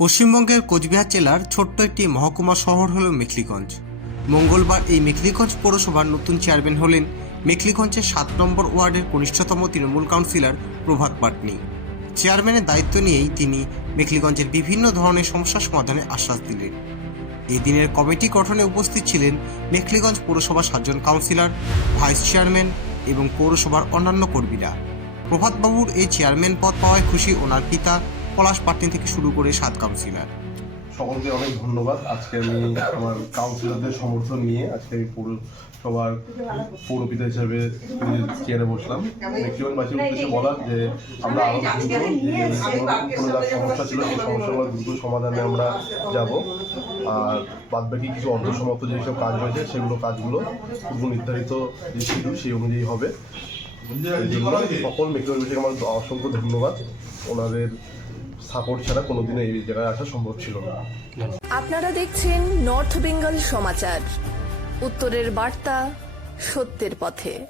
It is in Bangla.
পশ্চিমবঙ্গের কোচবিহার জেলার ছোট্ট একটি মহকুমা শহর হল মেখলিগঞ্জ। মঙ্গলবার এই মেখলিগঞ্জ পৌরসভার নতুন চেয়ারম্যান হলেন মেখলিগঞ্জের সাত নম্বর ওয়ার্ডের কনিষ্ঠতম তৃণমূল কাউন্সিলর প্রভাত পাটনি। চেয়ারম্যানের দায়িত্ব নিয়েই তিনি মেখলিগঞ্জের বিভিন্ন ধরনের সমস্যা সমাধানে আশ্বাস দিলেন। এই দিনের কমিটি গঠনে উপস্থিত ছিলেন মেখলিগঞ্জ পৌরসভার সাতজন কাউন্সিলর, ভাইস চেয়ারম্যান এবং পৌরসভার অন্যান্য কর্মীরা। প্রভাতবাবুর এই চেয়ারম্যান পদ পাওয়ায় খুশি ওনার পিতা পলাশ পাটনি থেকে শুরু করে সাত কাউন্সিলর। সকলকে অনেক ধন্যবাদ। আজকে আমি আমার কাউন্সিলরদের সমর্থন নিয়ে আজকে আমি পৌরসভার পৌরপিতা হিসেবে চেয়ারে বসলাম। মেক্সিমামবাসীর উদ্দেশ্যে বলার যে আমরা আরও যে সমস্যা ছিল, সেই সমস্যাগুলো দ্রুত সমাধানে আমরা যাব। আর বাদবাকি কিছু অর্ধসমাপ্ত যেসব কাজ রয়েছে সেগুলো কাজগুলো পূর্ব নির্ধারিত যে শিডিউল সেই অনুযায়ী হবে। সকল মেক্সিমামবাসীকে আমার অসংখ্য ধন্যবাদ। ওনাদের সাপোর্ট ছাড়া কোনোদিনও এই জায়গায় আসা সম্ভব ছিল না। আপনারা দেখছেন নর্থ বেঙ্গল সমাচার উত্তরের বার্তা সত্যের পথে।